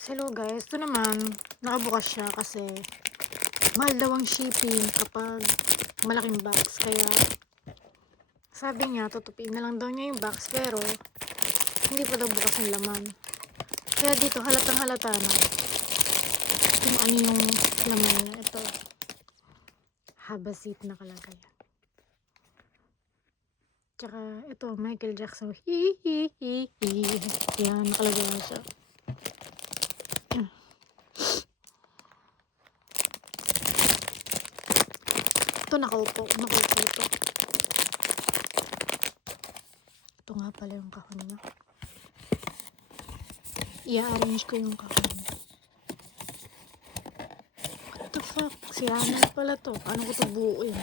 Hello guys, ito naman, nakabukas siya kasi mahal daw ang shipping kapag malaking box. Kaya sabi niya, tutupiin na lang daw niya yung box pero hindi pa daw bukas ang laman. Kaya dito halatang halata na kung ano yung laman niya. Ito, Habasit nakalagay. Tsaka ito, Michael Jackson. Yan, nakalagay na siya. Ito nakaupo ito. Ito nga pala yung kahon niya. I-arrange ko yung kahon. What the fuck? Si Hana pala to. Paano ko ito buuin?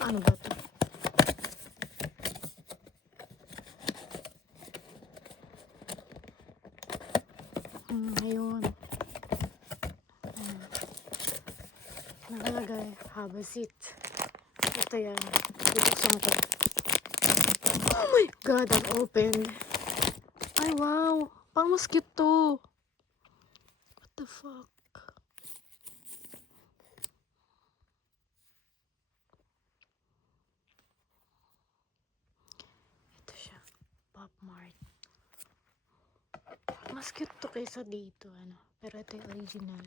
Paano ba ito? Ayun. Nakalagay, Habasit. Ito yan. Bubuksan ko. Oh my God, I'm opened. Ay, wow. Pang mosquito. What the fuck? Ito siya. Pop Mart. Mas cute to kaysa dito, ano. Pero ito yung original.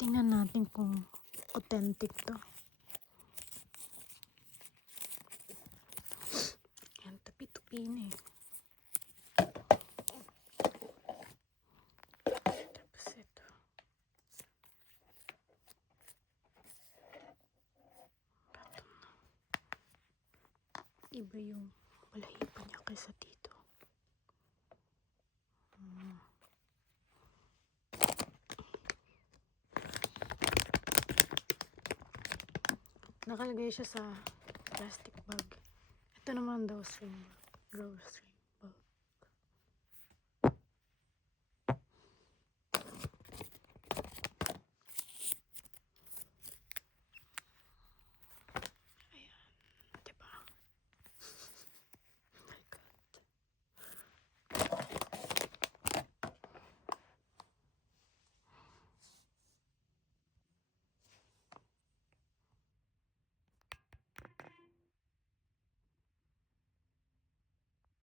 Tingnan natin kung authentic to. Yan, tupi-tupi na eh. Tapos ito. Iba yung balahibo niya kaysa dito. Nakalagay siya sa plastic bag. Ito naman daw sa grocery.